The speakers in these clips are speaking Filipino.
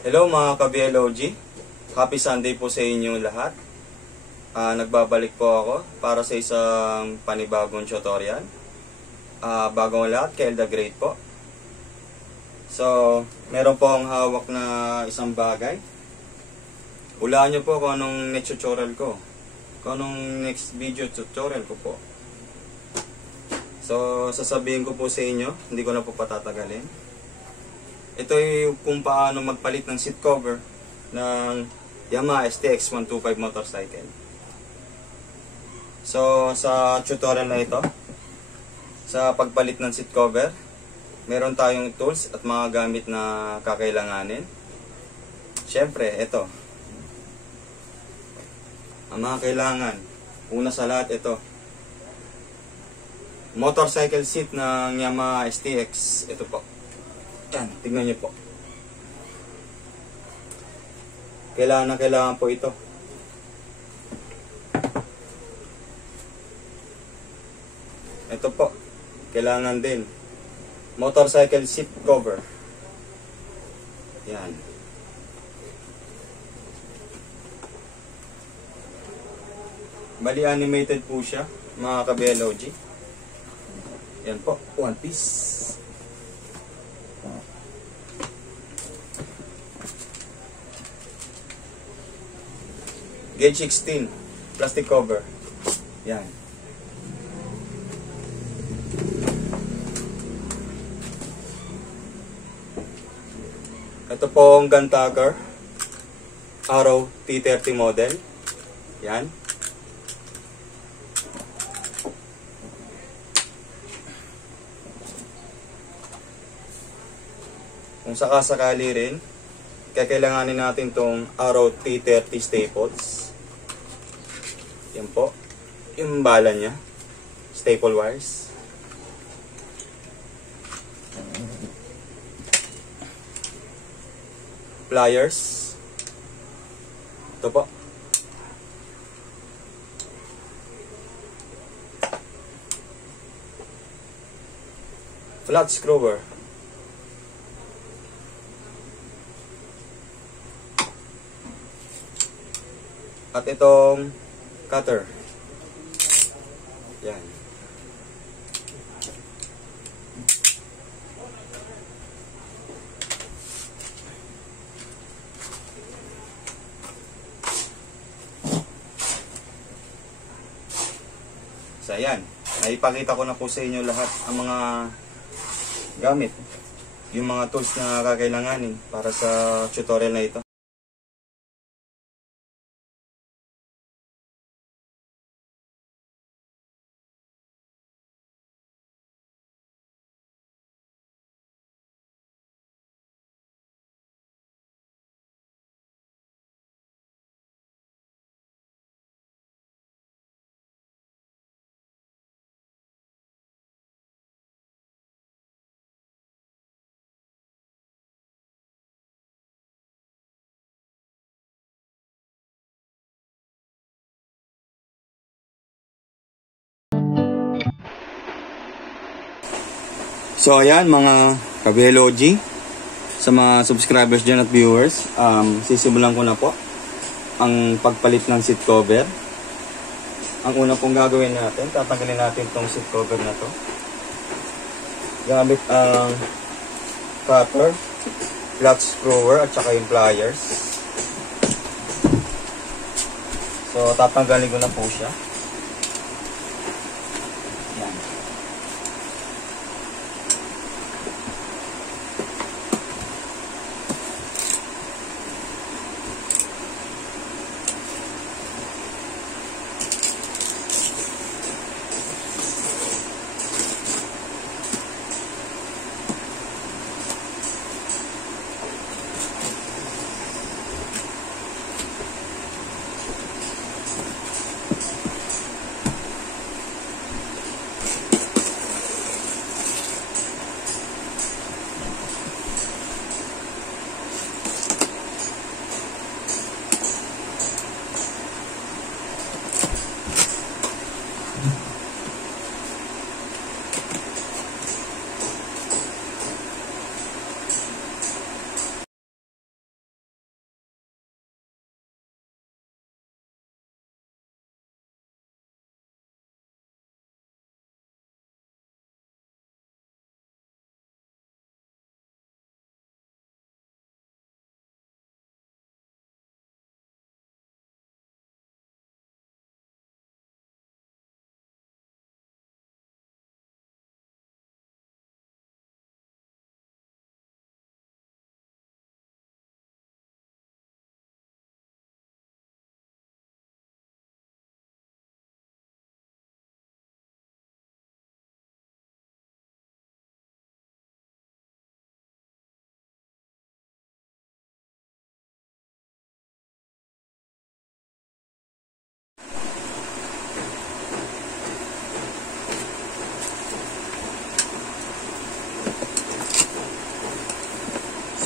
Hello mga ka-BLOG, happy Sunday po sa inyo lahat. Nagbabalik po ako para sa isang panibagong tutorial. Bagong lahat, Kyle the Great po. So, meron po akong hawak na isang bagay. Hulaan nyo po kung anong next tutorial ko, kung anong next video tutorial ko po. So, sasabihin ko po sa inyo, hindi ko na po patatagalin. Ito ay kung paano magpalit ng seat cover ng Yamaha STX 125 motorcycle. So, sa tutorial na ito, sa pagpalit ng seat cover, meron tayong tools at mga gamit na kakailanganin. Siyempre, ito. Ang mga kailangan, una sa lahat ito. Motorcycle seat ng Yamaha STX. Ito po. Yan, tignan nyo po. Kailangan po ito. Ito po. Kailangan din. Motorcycle seat cover. Yan. Bali animated po siya, mga ka-BLOG. Yan po, one piece. Gauge 16, plastic cover. Yan. Ito po ang gun tagger. Arrow T30 model. Yan. Kung sakasakali rin, kailanganin natin tong Arrow T30 staples. Yan po. Yung bala niya. Staple wires. Pliers. Ito po. Flat screwer. At itong cutter. Yan. So, yan. Naipakita ko na po sa inyo lahat ang mga gamit. Yung mga tools na kakailanganin para sa tutorial na ito. So ayan mga ka-BLOG, sa mga subscribers dyan at viewers, sisimulan ko na po ang pagpalit ng seat cover. Ang una pong gagawin natin, tatanggalin natin itong seat cover na to gamit ang cutter, flat screwer at saka yung pliers. So tatanggalin ko na po siya.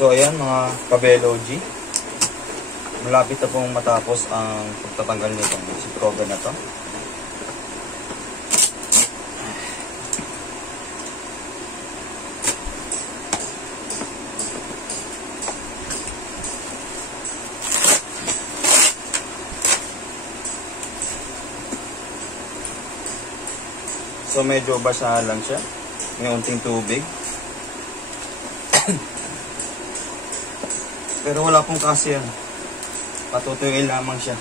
So ayan mga kabelog, malapit na pong matapos ang pagtatanggal nitong seat cover na to. So medyo basahan lang siya, may unting tubig. Pero wala pong kasi yan. Patutuyuin lamang siya.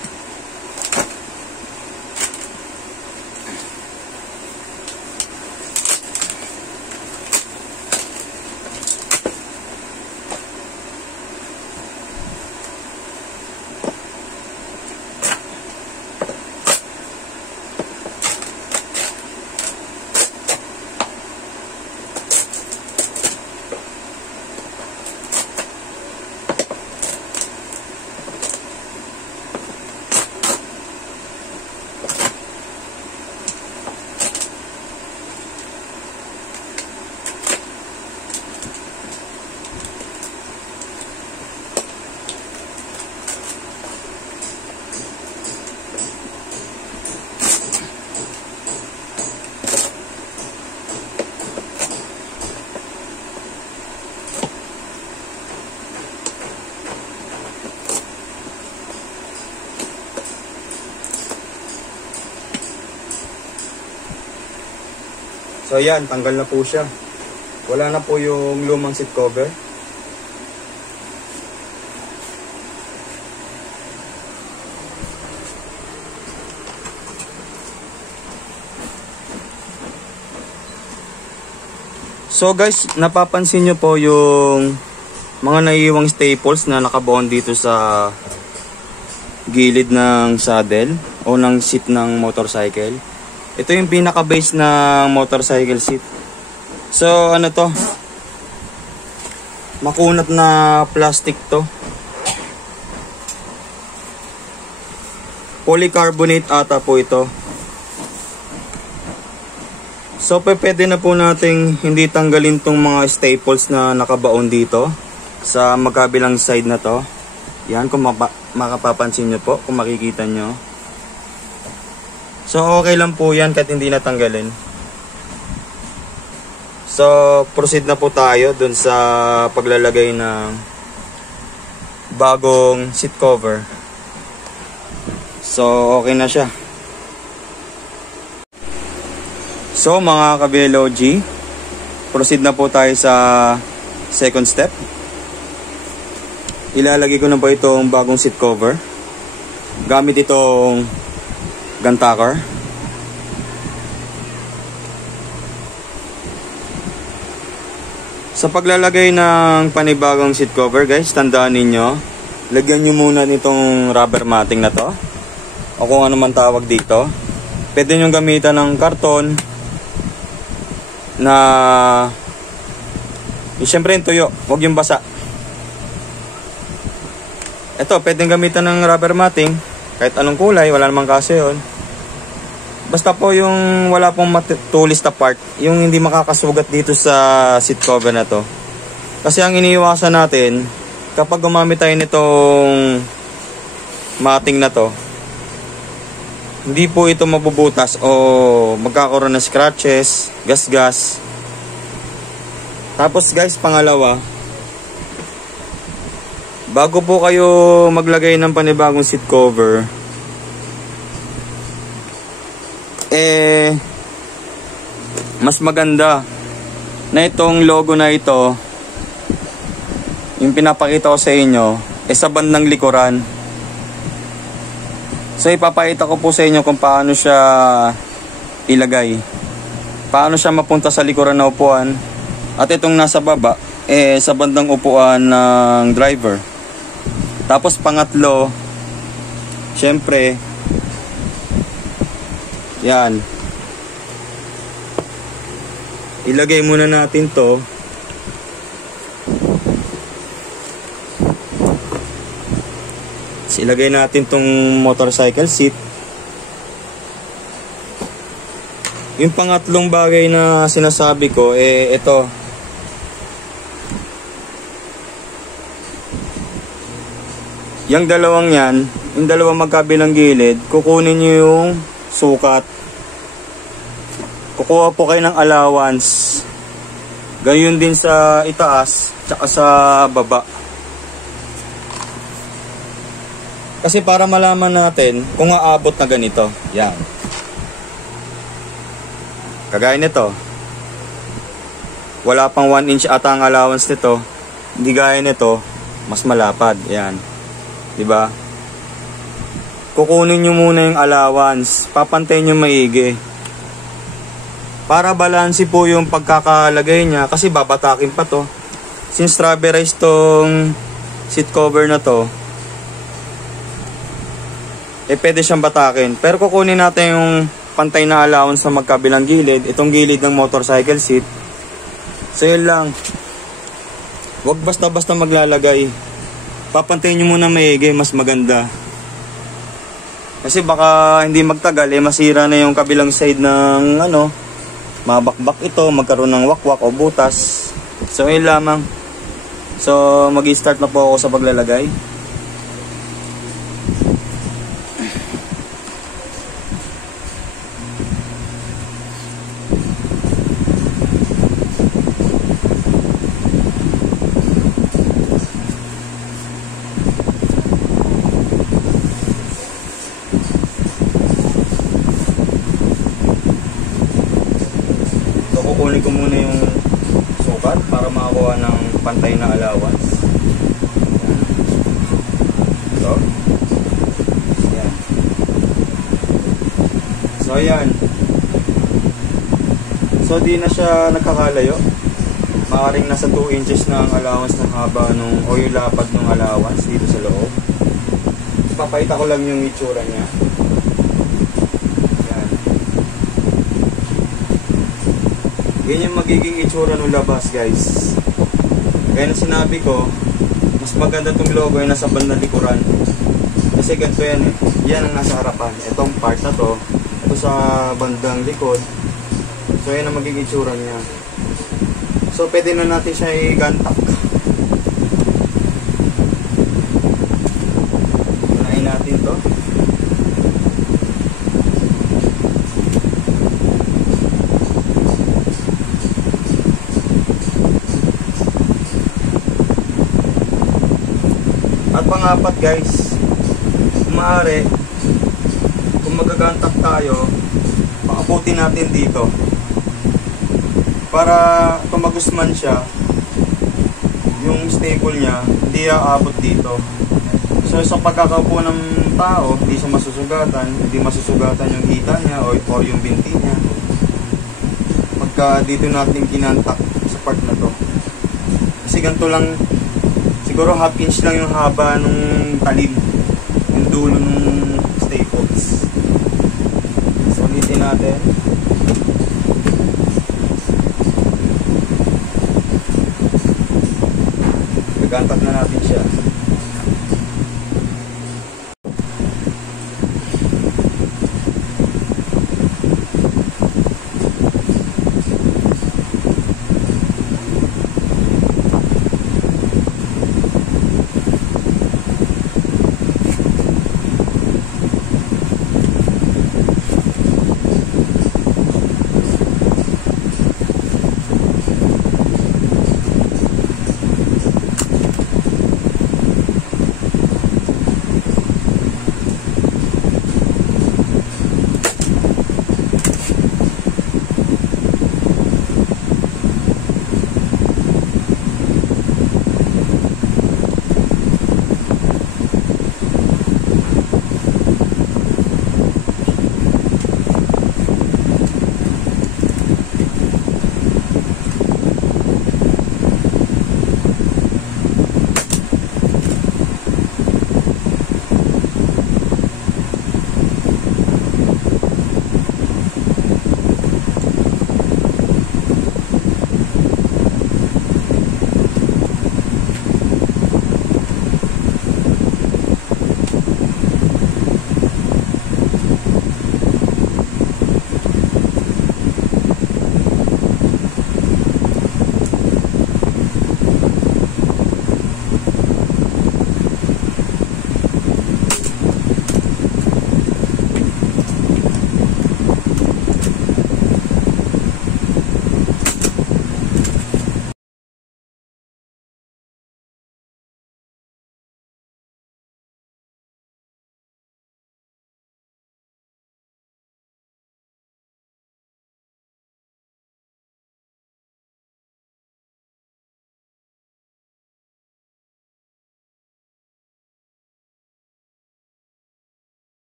So yan, tanggal na po siya. Wala na po yung lumang seat cover. So guys, napapansin nyo po yung mga naiiwang staples na nakabond dito sa gilid ng saddle o ng seat ng motorcycle. Ito yung pinaka-base ng motorcycle seat. So ano to? Makunat na plastic to. Polycarbonate ata po ito. So pwede na po nating hindi tanggalin tong mga staples na nakabaon dito sa magkabilang side na to. Yan, kung makapapansin nyo po, kung makikita nyo. So okay lang po yan kahit hindi natanggalin. So proceed na po tayo dun sa paglalagay ng bagong seat cover. So okay na siya. So mga kabelog, proceed na po tayo sa second step. Ilalagay ko na po itong bagong seat cover gamit itong guntucker. Sa paglalagay ng panibagong seat cover guys, tandaan ninyo, lagyan nyo muna nitong rubber matting na to o kung ano man tawag dito. Pwede nyo gamitan ng karton na siyempre yung tuyo, huwag yung basa. Ito, pwedeng gamitan ng rubber matting kahit anong kulay, wala namang kaso yun. Basta po yung wala pong matulis na part, yung hindi makakasugat dito sa seat cover na to. Kasi ang iniiwasan natin, kapag gumamit tayo nitong matting na to, hindi po ito mabubutas o magkakaroon ng scratches, gas-gas. Tapos guys, pangalawa, bago po kayo maglagay ng panibagong seat cover, mas maganda na itong logo na ito, yung pinapakita ko sa inyo, sa bandang likuran. So ipapakita ko po sa inyo kung paano siya ilagay, paano siya mapunta sa likuran na upuan, at itong nasa baba sa bandang upuan ng driver. Tapos pangatlo, syempre yan, ilagay muna natin to ilagay natin tong motorcycle seat. Yung pangatlong bagay na sinasabi ko, ito Yung dalawang yan, yung dalawang magkabilang gilid, kukunin nyo yung sukat. Kukuha po kayo ng allowance. Gayon din sa itaas, tsaka sa baba. Kasi para malaman natin kung aabot na ganito. Yan. Kagaya nito. Wala pang 1 inch ata ang allowance nito. Hindi gaya nito, mas malapad. Yan. Diba? Kukunin nyo muna yung allowance. Papantay nyo maigi. Para balansi po yung pagkakalagay niya. Kasi babatakin pa to. Since rubberized tong seat cover na to, pwede siyang batakin. Pero kukunin natin yung pantay na allowance sa magkabilang gilid. Itong gilid ng motorcycle seat. So yun lang. Huwag basta-basta maglalagay. Papantayin nyo muna maigi, mas maganda. Kasi baka hindi magtagal, masira na yung kabilang side ng mabakbak ito, magkaroon ng wakwak o butas. So yun lamang. So mag-i-start na po ako sa paglalagay. Kukunin ko muna yung sukat para makakuha ng pantay na allowance. Ito. Yan. So ayan. So di na siya nagkakalayo. Maaaring nasa 2 inches na ang allowance ng haba o yung lapad ng allowance dito sa loob. Papakita ko lang yung itsura niya. Yan yung magiging itsura ng labas, guys. Kaya na sinabi ko, mas maganda tong logo ay nasa bandang likuran. Kasi ganito yan eh. Yan ang nasa harapan. Itong part na to, ito sa bandang likod. So yan ang magiging itsura niya. So pwede na natin siya i-gantak. Unahin natin to. At pangapat guys, kung maaari, kung magagantak tayo, paabutin natin dito. Para tumagusman siya, yung staple niya, hindi aabot dito. So sa pagkakaupo ng tao, hindi siya masusugatan, hindi masusugatan yung hita niya o yung binti niya. Pagka dito natin kinantak sa part na to. Kasi ganito lang, siguro half inch lang yung haba nung talim, yung dulo nung staples. So ulitin natin. Gagantak na natin siya.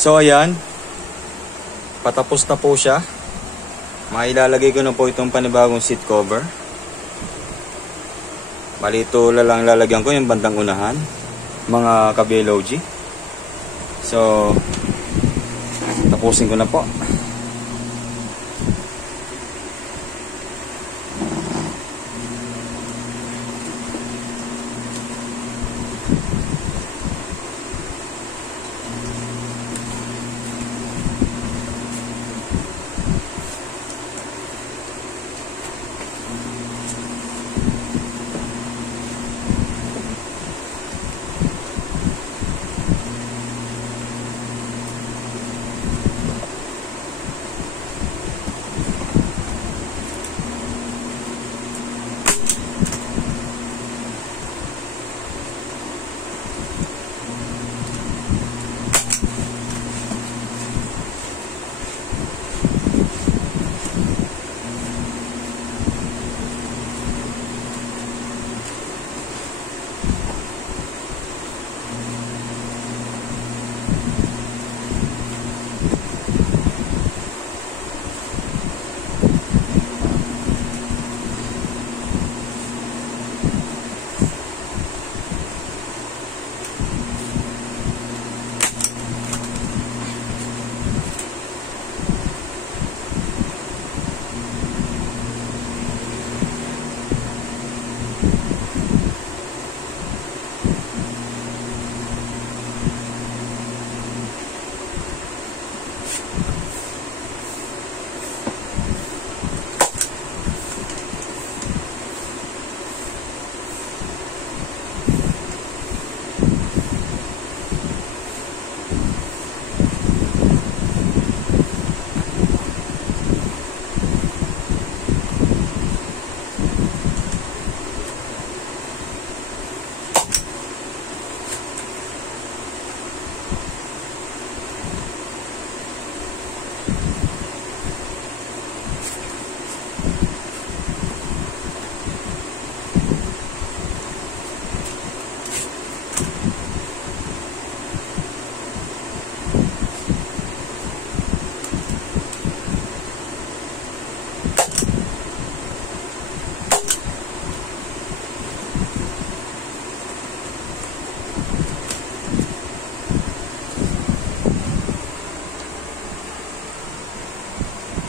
So ayan, patapos na po siya. Mailalagay ko na po itong panibagong seat cover. Bali ito lang lalagyan ko yung bandang unahan, mga ka-BLOG. So tapusin ko na po.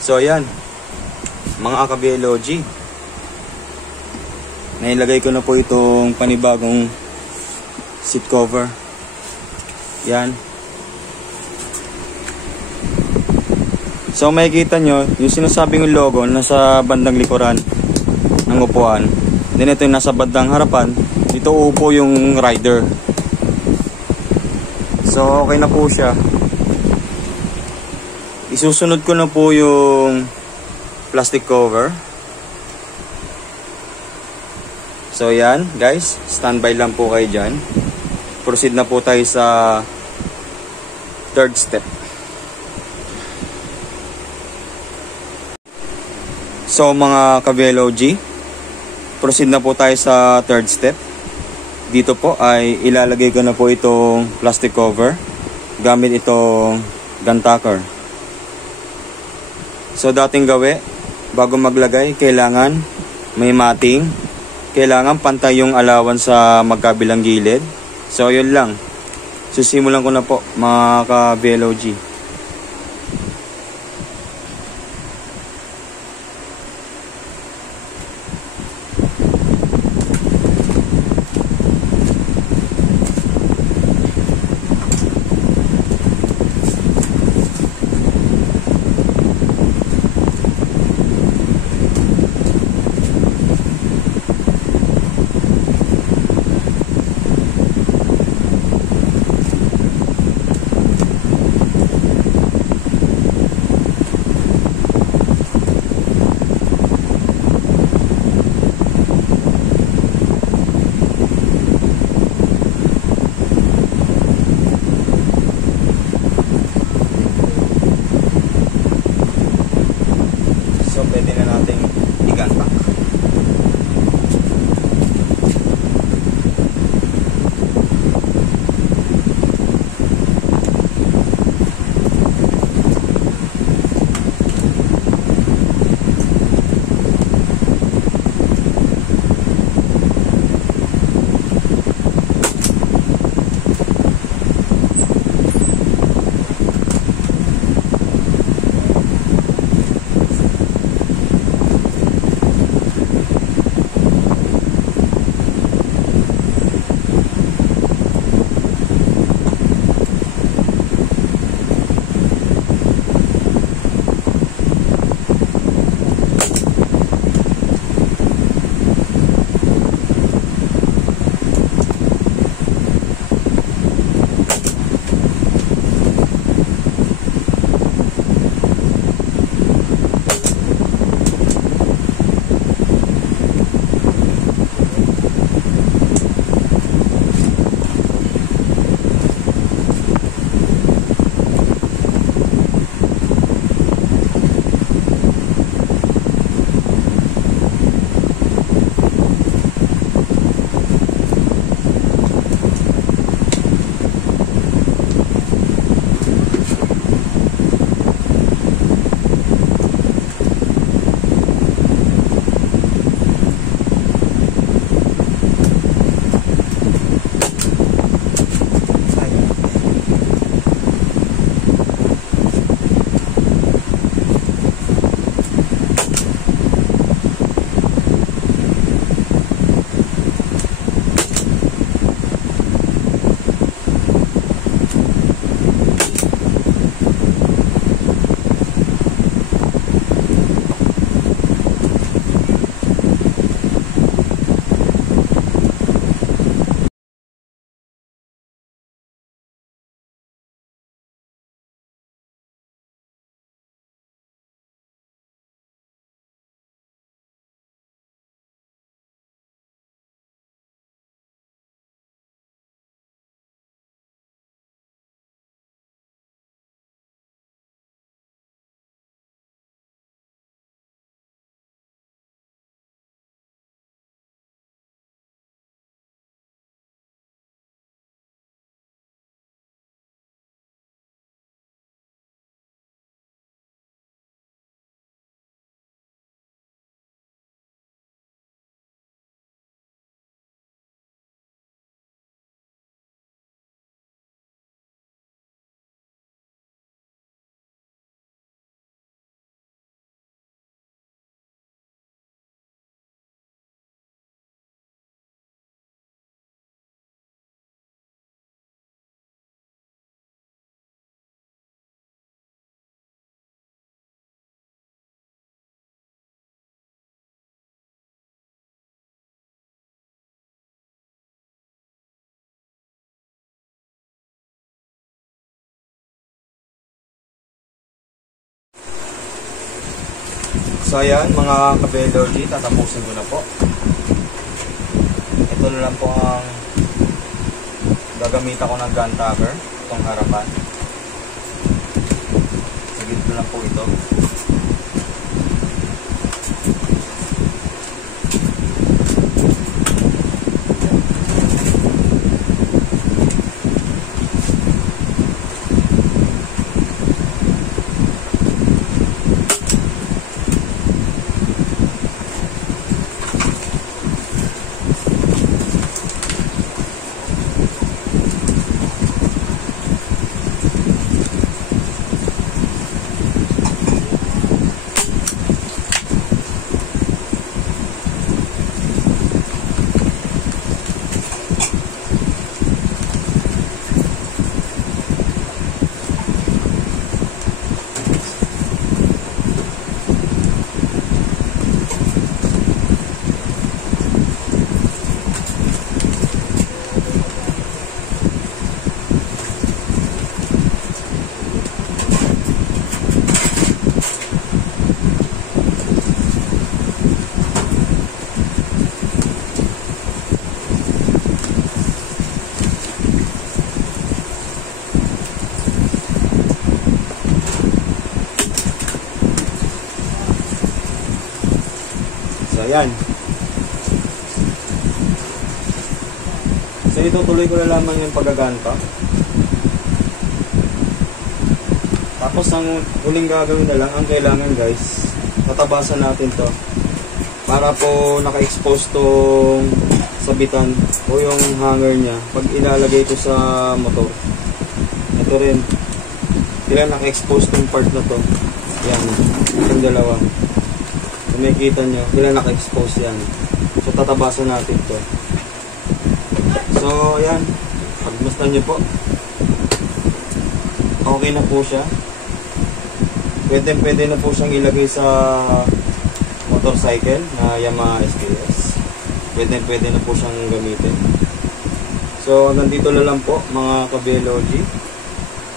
So ayan, mga ka-BLOG, nailagay ko na po itong panibagong seat cover. Yan. So makikita nyo, yung sinasabing logo nasa bandang likuran ng upuan. Then ito yung nasa bandang harapan, dito upo yung rider. So okay na po siya. Isusunod ko na po yung plastic cover. So yan guys, standby lang po kayo dyan. Proceed na po tayo sa third step. So mga ka-BLOG, proceed na po tayo sa third step. Dito po ay ilalagay ko na po itong plastic cover gamit itong gun tacker. So dating gawi, bago maglagay, kailangan may mating, kailangan pantay yung alawan sa magkabilang gilid. So yun lang, susimulan ko na po mga ka-BLOG. So ayan mga ka-BLOG, tatapusin ko na po. Ito na lang po ang gagamitan ko ng gun tagger, itong harapan. Sige, ito lang po ito. Ayan. So itutuloy ko na lamang yung paggaganto. Tapos ang huling gagawin na lang, ang kailangan guys, tatabasan natin to para po naka-expose tong sabitan o yung hanger nya pag ilalagay ko sa motor. Ito rin, kailangan naka-expose tong part na to. Yan, yung dalawa. Kung makikita nyo, kailangan naka-expose yan. So tatabasan natin to. So yan, pagmastan nyo po, okay na po siya. Pwede na po siyang ilagay sa motorcycle na Yamaha SKS. Pwede na po siyang gamitin. So hanggang dito na lang po mga ka-BLOG.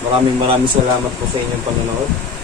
Maraming salamat po sa inyong panonood.